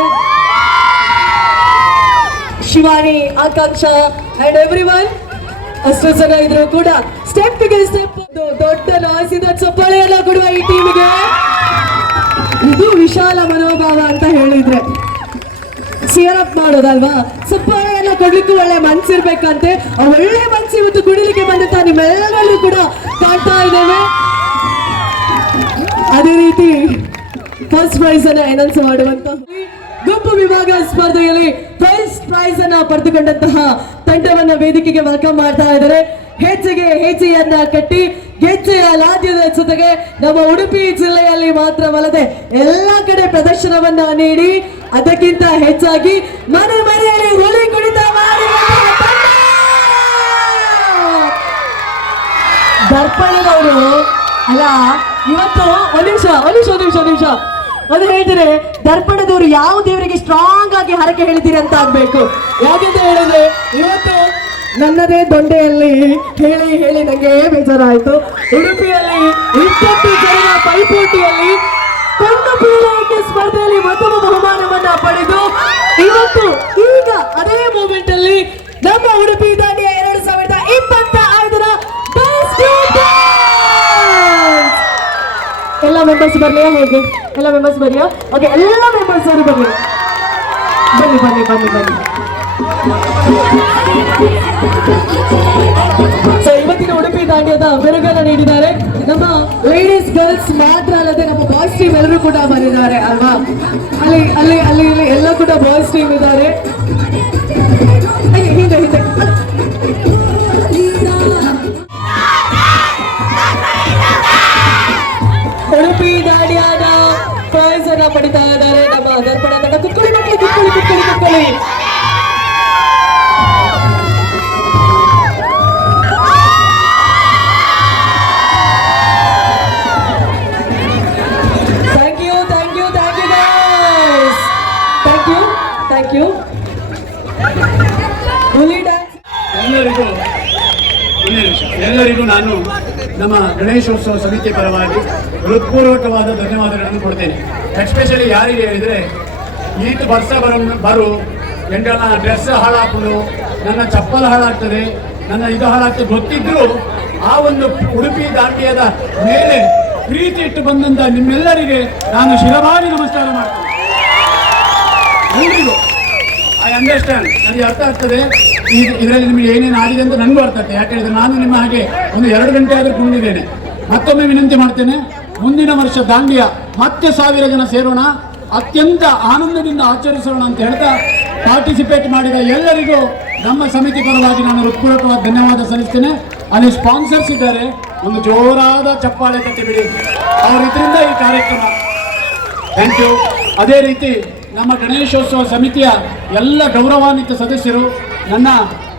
ಶಿವಾನಿ, ಆಕಾಂಕ್ಷ ಅಂಡ್ ಎವ್ರಿವನ್, ಅಷ್ಟು ಜನ ಇದ್ರು ಕೂಡ ಸ್ಟೆಪ್ಗೆ ಸ್ಟೆಪ್ ದೊಡ್ಡ ನಾಸಿದ ಚಪ್ಪಾಳೆಯನ್ನ ಕೊಡುವ ಈ ಟೀಮ್ಗೆ ಇದು ವಿಶಾಲ ಮನೋಭಾವ ಅಂತ ಹೇಳಿದ್ರೆ ಸಿಯರ್ ಅಪ್ ಮಾಡೋದಲ್ವಾ. ಚಪ್ಪಾಳೆಯನ್ನ ಕೊಡ್ಲಿಕ್ಕೂ ಒಳ್ಳೆ ಮನ್ಸಿರ್ಬೇಕಂತೆ. ಆ ಒಳ್ಳೆ ಮನ್ಸು ಇವತ್ತು ಕುಡಿಲಿಕ್ಕೆ ಬಂದಂತ ನಿಮ್ಮೆಲ್ಲರಲ್ಲೂ ಕೂಡ ಕಾಣ್ತಾ ಇದ್ದೇವೆ. ಅದೇ ರೀತಿ ಫಸ್ಟ್ ಪ್ರೈಸ್ ಅನ್ನ ಎನೌನ್ಸ್ ಮಾಡುವಂತ ಗುಂಪು ವಿಭಾಗ ಸ್ಪರ್ಧೆಯಲ್ಲಿ ಫಸ್ಟ್ ಪ್ರೈಸ್ ಅನ್ನ ಪಡೆದುಕೊಂಡಂತಹ ತಂಡವನ್ನ ವೇದಿಕೆಗೆ ವೆಲ್ಕಮ್ ಮಾಡ್ತಾ ಇದ್ದಾರೆ. ಹೆಜ್ಜೆಯನ್ನ ಕಟ್ಟಿ ಗೆಜ್ಜೆಯ ಲಾದ್ಯದ ಜೊತೆಗೆ ನಮ್ಮ ಉಡುಪಿ ಜಿಲ್ಲೆಯಲ್ಲಿ ಮಾತ್ರವಲ್ಲದೆ ಎಲ್ಲ ಕಡೆ ಪ್ರದರ್ಶನವನ್ನ ನೀಡಿ ಅದಕ್ಕಿಂತ ಹೆಚ್ಚಾಗಿ ಮನೆಯಲ್ಲಿ ಹುಲಿ ಕುಣಿತ ದರ್ಪಣದವರು ಅಲ್ಲ. ಇವತ್ತು ಒಂದ್ ನಿಮಿಷ ಅದು ಹೇಳ್ತಾರೆ, ದರ್ಪಣದವರು ಯಾವ ದೇವರಿಗೆ ಸ್ಟ್ರಾಂಗ್ ಆಗಿ ಹರಕೆ ಹೇಳಿದ್ದೀರಿ ಅಂತ ಆಗ್ಬೇಕು. ಯಾಕೆಂತ ಹೇಳಿದ್ರೆ ಇವತ್ತು ನನ್ನದೇ ದೊಂಡೆಯಲ್ಲಿ ಹೇಳಿ ನಂಗೆ ಬೇಜಾರಾಯ್ತು. ಉಡುಪಿಯಲ್ಲಿ 20 ಜನರ ಪೈಪೋಟಿಯಲ್ಲಿ ಕಣ್ಣು ಪೂರೈಕೆ ಸ್ಪರ್ಧೆಯಲ್ಲಿ ಪ್ರಥಮ ಬಹುಮಾನವನ್ನ ಪಡೆದು ಇವತ್ತು ಈಗ ಅದೇ ಮೂಮೆಂಟ್ ಅಲ್ಲಿ ನಮ್ಮ ಉಡುಪಿ ದಾಂಡಿಯ 2025ರ ಎಲ್ಲ ಮೆಂಬರ್ಸ್ ಬರ್ಲಿಯಾ? ಹೇಗೆ ಎಲ್ಲ ಮೆಂಬರ್ಸ್ ಬರ್ಲಿಯಾ? ಓಕೆ, ಎಲ್ಲ ಮೆಂಬರ್ಸ್ ಅವರು ಬನ್ನಿ. ಸೊ ಇವತ್ತಿನ ಉಡುಪಿ ದಾಂಡ್ಯದ ಮೆರುಗನ್ನ ನೀಡಿದ್ದಾರೆ ನಮ್ಮ ಲೇಡೀಸ್ ಗರ್ಲ್ಸ್ ಮಾತ್ರ ಅಲ್ಲದೆ ನಮ್ಮ ಬಾಯ್ಸ್ ಟೀಮ್ ಎಲ್ಲರೂ ಕೂಡ ಬಂದಿದ್ದಾರೆ ಅಲ್ವಾ. ಅಲ್ಲಿ ಎಲ್ಲ ಕೂಡ ಬಾಯ್ಸ್ ಟೀಮ್ ಇದ್ದಾರೆ. ಹಿಂದೆ ಉಡುಪಿ ದಾಂಡ್ಯದ ಪ್ರೈಸ್ ಅನ್ನ ಪಡಿತಾ ಇದ್ದಾರೆ ನಮ್ಮ ದರ್ಪಣ ತಂಡ. ಕುತ್ಕೊಳ್ಳಿ. Thank you. ಎಲ್ಲರಿಗೂ ನಾನು ನಮ್ಮ ಗಣೇಶೋತ್ಸವ ಸಮಿತಿ ಪರವಾಗಿ ಹೃತ್ಪೂರ್ವಕವಾದ ಧನ್ಯವಾದಗಳನ್ನು ಕೊಡ್ತೇನೆ. ಎಸ್ಪೆಷಲಿ ಯಾರಿಗೆ ಹೇಳಿದರೆ ಈತ ವರ್ಷ ಬರು ಎಂಟನ ಡ್ರೆಸ್ ಹಾಳಾಕಲು, ನನ್ನ ಚಪ್ಪಲ್ ಹಾಳಾಗ್ತದೆ, ನನ್ನ ಇದು ಹಾಳಾಗ್ತದೆ ಗೊತ್ತಿದ್ರು ಆ ಒಂದು ಉಡುಪಿ ದಾಂಡ್ಯದ ಮೇಲೆ ಪ್ರೀತಿ ಇಟ್ಟು ಬಂದಂತ ನಿಮ್ಮೆಲ್ಲರಿಗೆ ನಾನು ಶಿರಭಾರಿ ನಮಸ್ಕಾರ ಮಾಡ್ತೇನೆ. ಎಲ್ರಿಗೂ ಐ ಅಂಡರ್ಸ್ಟ್ಯಾಂಡ್, ನನಗೆ ಅರ್ಥ ಆಗ್ತದೆ ಇದರಲ್ಲಿ ನಿಮಗೆ ಏನೇನು ಆಗಿದೆ ಅಂತ ನನಗೂ ಅರ್ಥ ಆಗ್ತದೆ. ಯಾಕಂದರೆ ನಾನು ನಿಮ್ಮ ಹಾಗೆ ಒಂದು 2 ಗಂಟೆ ಆದರೂ ಕುಣಿದಿದ್ದೇನೆ. ಮತ್ತೊಮ್ಮೆ ವಿನಂತಿ ಮಾಡ್ತೇನೆ, ಮುಂದಿನ ವರ್ಷ ದಾಂಡ್ಯ ಮತ್ತೆ 1000 ಜನ ಸೇರೋಣ, ಅತ್ಯಂತ ಆನಂದದಿಂದ ಆಚರಿಸೋಣ ಅಂತ ಹೇಳ್ತಾ ಪಾರ್ಟಿಸಿಪೇಟ್ ಮಾಡಿದ ಎಲ್ಲರಿಗೂ ನಮ್ಮ ಸಮಿತಿ ಪರವಾಗಿ ನಾನು ಹೃತ್ಪೂರ್ವಕವಾದ ಧನ್ಯವಾದ ಸಲ್ಲಿಸ್ತೇನೆ. ಅಲ್ಲಿ ಸ್ಪಾನ್ಸರ್ಸ್ ಇದ್ದಾರೆ, ಒಂದು ಜೋರಾದ ಚಪ್ಪಾಳೆ ಕಟ್ಟಿಬಿಡಿ, ಅವರ ಇದರಿಂದ ಈ ಕಾರ್ಯಕ್ರಮ. Thank you. ಅದೇ ರೀತಿ ನಮ್ಮ ಗಣೇಶೋತ್ಸವ ಸಮಿತಿಯ ಎಲ್ಲ ಗೌರವಾನ್ವಿತ ಸದಸ್ಯರು ನನ್ನ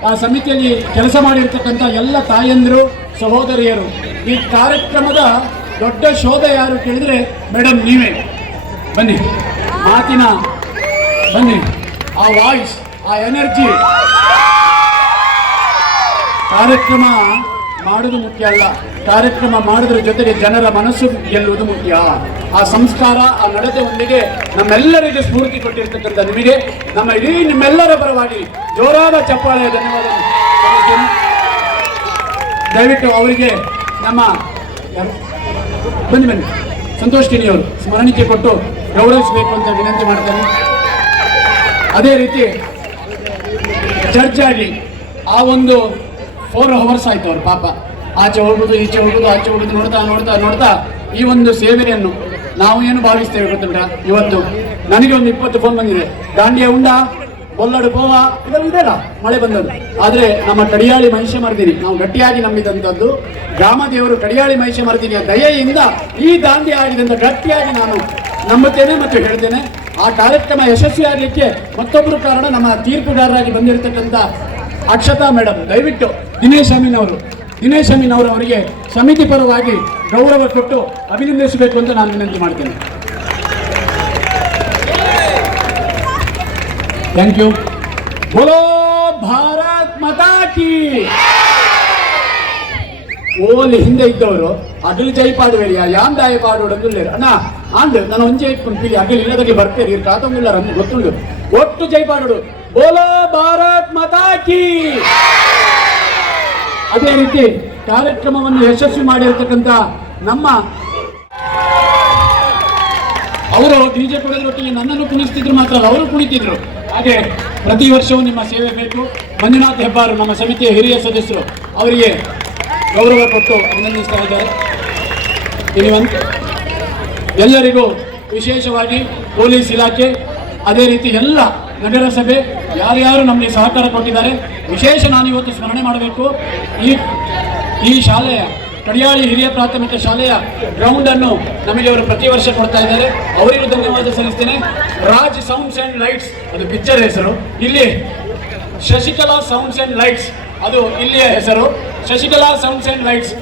ಆ ಸಮಿತಿಯಲ್ಲಿ ಕೆಲಸ ಮಾಡಿರ್ತಕ್ಕಂಥ ಎಲ್ಲ ತಾಯಂದಿರು, ಸಹೋದರಿಯರು, ಈ ಕಾರ್ಯಕ್ರಮದ ದೊಡ್ಡ ಶೋಧ ಯಾರು ಕೇಳಿದ್ರೆ ಮೇಡಮ್ ನೀವೇ. ಬನ್ನಿ, ಮಾತಿನ ಬನ್ನಿ, ಆ ವಾಯ್ಸ್, ಆ ಎನರ್ಜಿ. ಕಾರ್ಯಕ್ರಮ ಮಾಡುವುದು ಮುಖ್ಯ ಅಲ್ಲ, ಕಾರ್ಯಕ್ರಮ ಮಾಡೋದ್ರ ಜೊತೆಗೆ ಜನರ ಮನಸ್ಸು ಗೆಲ್ಲುವುದು ಮುಖ್ಯ. ಆ ಸಂಸ್ಕಾರ, ಆ ನಡತೆಯೊಂದಿಗೆ ನಮ್ಮೆಲ್ಲರಿಗೆ ಸ್ಫೂರ್ತಿ ಕೊಟ್ಟಿರ್ತಕ್ಕಂಥ ನಿಮಗೆ ನಮ್ಮ ಇಡೀ ನಿಮ್ಮೆಲ್ಲರ ಪರವಾಗಿ ಜೋರಾದ ಚಪ್ಪಾಳೆ ಧನ್ಯವಾದ ಸಲ್ಲಿಸ್ತೇನೆ. ದಯವಿಟ್ಟು ಅವರಿಗೆ ನಮ್ಮ ಬನ್ನಿ ಸಂತೋಷ್ ಕಿಣಿ ಅವರು ಸ್ಮರಣಿಕೆ ಕೊಟ್ಟು ಗೌರವಿಸಬೇಕು ಅಂತ ವಿನಂತಿ ಮಾಡ್ತೇನೆ. ಅದೇ ರೀತಿ ಜಡ್ಜ್ ಆಗಿ ಆ ಒಂದು 4 hours ಆಯ್ತು ಅವ್ರು ಪಾಪ ಆಚೆ ಹೋಗುದು, ಈಚೆ ಹೋಗುದು, ಆಚೆ ಹೋಗುದು, ನೋಡ್ತಾ ನೋಡ್ತಾ ನೋಡ್ತಾ ಈ ಒಂದು ಸೇವೆಯನ್ನು ನಾವು ಏನು ಭಾವಿಸ್ತೇವೆ ಗೊತ್ತುಂಟ. ಇವತ್ತು ನನಗೆ ಒಂದು 20 ಫೋನ್ ಬಂದಿದೆ, ದಾಂಡಿಯ ಉಂಡ, ಬೊಲ್ಲಡು ಗೋವಾ, ಇದೆಲ್ಲ ಇದೆಲ್ಲ ಮಳೆ ಬಂದದ್ದು. ಆದರೆ ನಮ್ಮ ಕಡಿಯಾಳಿ ಮಹಿಷ ಮರ್ದಿನಿ ನಾವು ಗಟ್ಟಿಯಾಗಿ ನಂಬಿದಂಥದ್ದು, ಗ್ರಾಮದೇವರು ಕಡಿಯಾಳಿ ಮಹಿಷ ಮರ್ದಿನಿಯ ದಯೆಯಿಂದ ಈ ದಾಂಡಿ ಆಗಿದಂತ ಗಟ್ಟಿಯಾಗಿ ನಾನು ನಂಬುತ್ತೇನೆ ಮತ್ತು ಹೇಳ್ತೇನೆ. ಆ ಕಾರ್ಯಕ್ರಮ ಯಶಸ್ವಿಯಾಗಲಿಕ್ಕೆ ಮತ್ತೊಬ್ಬರು ಕಾರಣ ನಮ್ಮ ತೀರ್ಪುಗಾರರಾಗಿ ಬಂದಿರತಕ್ಕಂಥ ಅಕ್ಷತಾ ಮೇಡಮ್. ದಯವಿಟ್ಟು ದಿನೇಶ್ ಅಮೀನ್ ಅವರು ಅವರಿಗೆ ಸಮಿತಿ ಪರವಾಗಿ ಗೌರವ ಕೊಟ್ಟು ಅಭಿನಂದಿಸಬೇಕು ಅಂತ ನಾನು ವಿನಂತಿ ಮಾಡ್ತೇನೆ. Thank you. ಬೋಲೋ ಭಾರತ್ ಮಾತಾ ಕಿ. ಓಲಿ ಹಿಂದೆ ಇದ್ದವರು ಅಗಲು ಜೈ ಪಾಡುವೇರಿ ಯಾನ್ ದಾಯ ಪಾಡೋಡು ಅಣ್ಣ ಆಂಡ್ ನಾನು ಒಂಜೆ ಇಟ್ಕೊಂಡು ಪೀಲಿ ಅಗಲು ಇಲ್ಲದಾಗಿ ಬರ್ತೇನೆ ಇವ್ರು ಕಾತೊಂದಿಲ್ಲ ನಮ್ಗೆ ಗೊತ್ತುಂಡು. ಒಟ್ಟು ಜೈ ಪಾಡೋಡು ಬೋಲೋ ಭಾರತ್ ಮಾತಾ ಕಿ. ಅದೇ ರೀತಿ ಕಾರ್ಯಕ್ರಮವನ್ನು ಯಶಸ್ವಿ ಮಾಡಿರ್ತಕ್ಕಂಥ ನಮ್ಮ ಅವರು ಡಿಜೆ ಕೊಡೋದ್ರೊಟ್ಟಿಗೆ ನನ್ನನ್ನು ಕುಣಿಸ್ತಿದ್ರು ಮಾತ್ರ ಅಲ್ಲ, ಅವರು ಕುಣಿತಿದ್ರು. ಹಾಗೆ ಪ್ರತಿ ವರ್ಷವೂ ನಿಮ್ಮ ಸೇವೆ ಬೇಕು. ಮಂಜುನಾಥ್ ಹೆಬ್ಬಾರು ನಮ್ಮ ಸಮಿತಿಯ ಹಿರಿಯ ಸದಸ್ಯರು, ಅವರಿಗೆ ಗೌರವ ಕೊಟ್ಟು ಅಭಿನಂದಿಸ್ತಾ ಇದ್ದಾರೆ. ಎಲ್ಲರಿಗೂ ವಿಶೇಷವಾಗಿ ಪೊಲೀಸ್ ಇಲಾಖೆ, ಅದೇ ರೀತಿ ಎಲ್ಲ ನಗರಸಭೆ ಯಾರ್ಯಾರು ನಮಗೆ ಸಹಕಾರ ಕೊಟ್ಟಿದ್ದಾರೆ ವಿಶೇಷ ನಾನು ಇವತ್ತು ಸ್ಮರಣೆ ಮಾಡಬೇಕು. ಈ ಶಾಲೆಯ ಕಡಿಯಾಳಿ ಹಿರಿಯ ಪ್ರಾಥಮಿಕ ಶಾಲೆಯ ಗ್ರೌಂಡ್ ಅನ್ನು ನಮಗೆ ಅವರು ಪ್ರತಿ ವರ್ಷ ಕೊಡ್ತಾ ಇದ್ದಾರೆ, ಅವರಿಗೂ ಧನ್ಯವಾದ ಸಲ್ಲಿಸ್ತೇನೆ. ರಾಜ್ ಸೌಂಡ್ಸ್ ಅಂಡ್ ಲೈಟ್ಸ್ ಅದು ಪಿಕ್ಚರ್ ಹೆಸರು, ಇಲ್ಲಿ ಶಶಿಕಲಾ ಸೌಂಡ್ಸ್ ಅಂಡ್ ಲೈಟ್ಸ್ ಅದು ಇಲ್ಲಿಯ ಹೆಸರು. Shashikala sounds and lights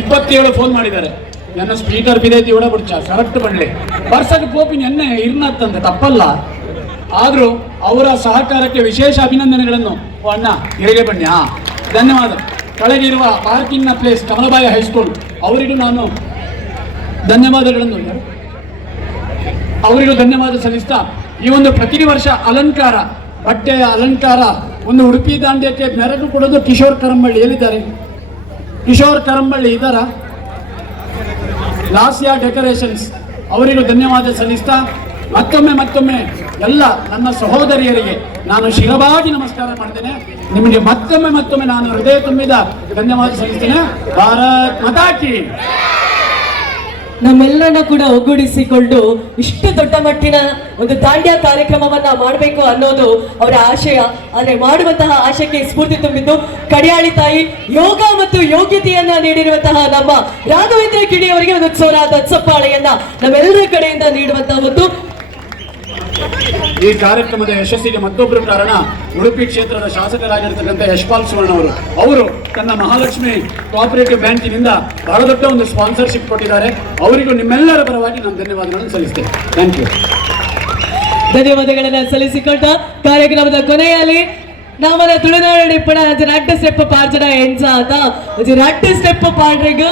27 phone ಮಾಡಿದ್ದಾರೆ. ನನ್ನ ಸ್ಪೀಕರ್ ಬಿದೈತಿ ಕೂಡ ಬಿಡ್ಚ ಕರೆಕ್ಟ್ ಬಡ್ಲಿ ಬರ್ಸಕ್ಕೆ ಪೋಪಿನ ಎಣ್ಣೆ ಇರ್ನತ್ತಂತೆ ತಪ್ಪಲ್ಲ. ಆದರೂ ಅವರ ಸಹಕಾರಕ್ಕೆ ವಿಶೇಷ ಅಭಿನಂದನೆಗಳನ್ನು. ಅಣ್ಣ ಹಿರಿಗೆ ಬನ್ನಿ. ಧನ್ಯವಾದ. ಕೆಳಗಿರುವ ಪಾರ್ಕಿಂಗ್ನ ಪ್ಲೇಸ್ ಕಮಲಬಾಯಿ ಹೈಸ್ಕೂಲ್ ಅವರಿಗೂ ನಾನು ಧನ್ಯವಾದ ಸಲ್ಲಿಸ್ತಾ, ಈ ಒಂದು ಪ್ರತಿ ವರ್ಷ ಅಲಂಕಾರ, ಬಟ್ಟೆಯ ಅಲಂಕಾರ, ಒಂದು ಉಡುಪಿ ದಾಂಡ್ಯಕ್ಕೆ ಮೆರಗು ಕೊಡೋದು ಕಿಶೋರ್ ಕರಂಬಳ್ಳಿ. ಎಲ್ಲಿದ್ದಾರೆ ಕಿಶೋರ್ ಕರಂಬಳ್ಳಿ? ಇದ್ದಾರ? ಲಾಸ್ಯಾ ಡೆಕೋರೇಷನ್ಸ್ ಅವರಿಗೂ ಧನ್ಯವಾದ ಸಲ್ಲಿಸ್ತಾ, ಮತ್ತೊಮ್ಮೆ ಎಲ್ಲ ನನ್ನ ಸಹೋದರಿಯರಿಗೆ ನಾನು ಶಿರವಾಗಿ ನಮಸ್ಕಾರ ಮಾಡ್ತೇನೆ. ನಿಮಗೆ ಮತ್ತೊಮ್ಮೆ ನಾನು ಹೃದಯ ತುಂಬಿದ ಧನ್ಯವಾದ ಸಲ್ಲಿಸ್ತೇನೆ. ಭಾರತ್ ಮಾತಾ ಕಿ. ನಮ್ಮೆಲ್ಲರನ್ನ ಕೂಡ ಒಗ್ಗೂಡಿಸಿಕೊಂಡು ಇಷ್ಟು ದೊಡ್ಡ ಮಟ್ಟಿನ ಒಂದು ದಾಂಡ್ಯ ಕಾರ್ಯಕ್ರಮವನ್ನ ಮಾಡಬೇಕು ಅನ್ನೋದು ಅವರ ಆಶಯ. ಆದ್ರೆ ಮಾಡುವಂತಹ ಆಶಯಕ್ಕೆ ಸ್ಫೂರ್ತಿ ತುಂಬಿದ್ದು ಕಡಿಯಾಳಿ ತಾಯಿ, ಯೋಗ ಮತ್ತು ಯೋಗ್ಯತೆಯನ್ನ ನೀಡಿರುವಂತಹ ನಮ್ಮ ರಾಘವೇಂದ್ರ ಕಿಡಿ ಅವರಿಗೆ ಒಂದು ಜೋರಾದ ಚಪ್ಪಾಳೆಯನ್ನ ನಮ್ಮೆಲ್ಲರ ಕಡೆಯಿಂದ ನೀಡುವಂತಹ ಒಂದು ಈ ಕಾರ್ಯಕ್ರಮದ ಯಶಸ್ಸಿಗೆ ಮತ್ತೊಬ್ಬರು ಕಾರಣ ಉಡುಪಿ ಕ್ಷೇತ್ರದ ಶಾಸಕರಾಗಿರ್ತಕ್ಕಂಥ ಯಶ್ಪಾಲ್ ಸುವರ್ಣ ಅವರು ತನ್ನ ಮಹಾಲಕ್ಷ್ಮಿ ಕೋಆಪರೇಟಿವ್ ಬ್ಯಾಂಕಿನಿಂದ ಬಹಳ ದೊಡ್ಡ ಒಂದು ಸ್ಪಾನ್ಸರ್ಶಿಪ್ ಕೊಟ್ಟಿದ್ದಾರೆ. ಅವರಿಗೂ ನಿಮ್ಮೆಲ್ಲರ ಪರವಾಗಿ ನಾನು ಧನ್ಯವಾದಗಳನ್ನು ಸಲ್ಲಿಸ್ತೇನೆ. Thank you. ಧನ್ಯವಾದಗಳನ್ನ ಸಲ್ಲಿಸಿಕೊಂಡ ಕಾರ್ಯಕ್ರಮದ ಕೊನೆಯಲ್ಲಿ ನಮ್ಮನ ತುಳುನಾಡು ಪಡ 2 ಸ್ಟೆಪ್ ಪಾರ್ಜನ ಎನ್ಸಾದ 2 ಸ್ಟೆಪ್ ಪಾಡ್ರಿಗೂ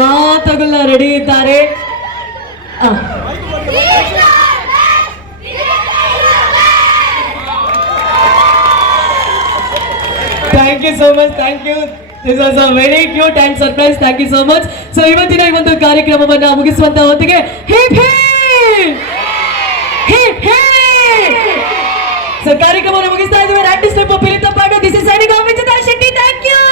ಮಾತುಗಳನ್ನ ರೆಡಿ ಇದ್ದಾರೆ. Thank you so much. Thank you. This was a very cute and surprise. Thank you so much. So ಇವತ್ತಿನ ಈ ಒಂದು ಕಾರ್ಯಕ್ರಮವನ್ನು ಮುಗಿಸುವಂತ ಹೊತ್ತಿಗೆ hip hip hip hip. So ಕಾರ್ಯಕ್ರಮವನ್ನು ಮುಗಿಸ್ತಾ ಇದ್ದೀವಿ. 2 ಸ್ಟೆಪ್ ಪಿಲಿತ ಪಾಡು. This is signing off with Chitra Shetty. Thank you.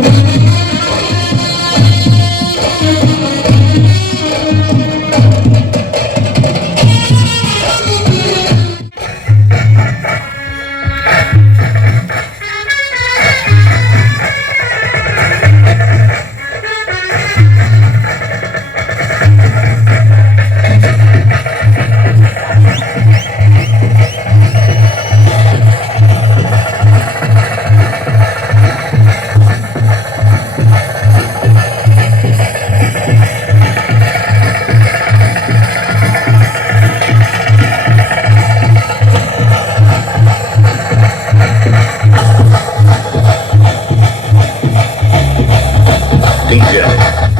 Thank you. danger.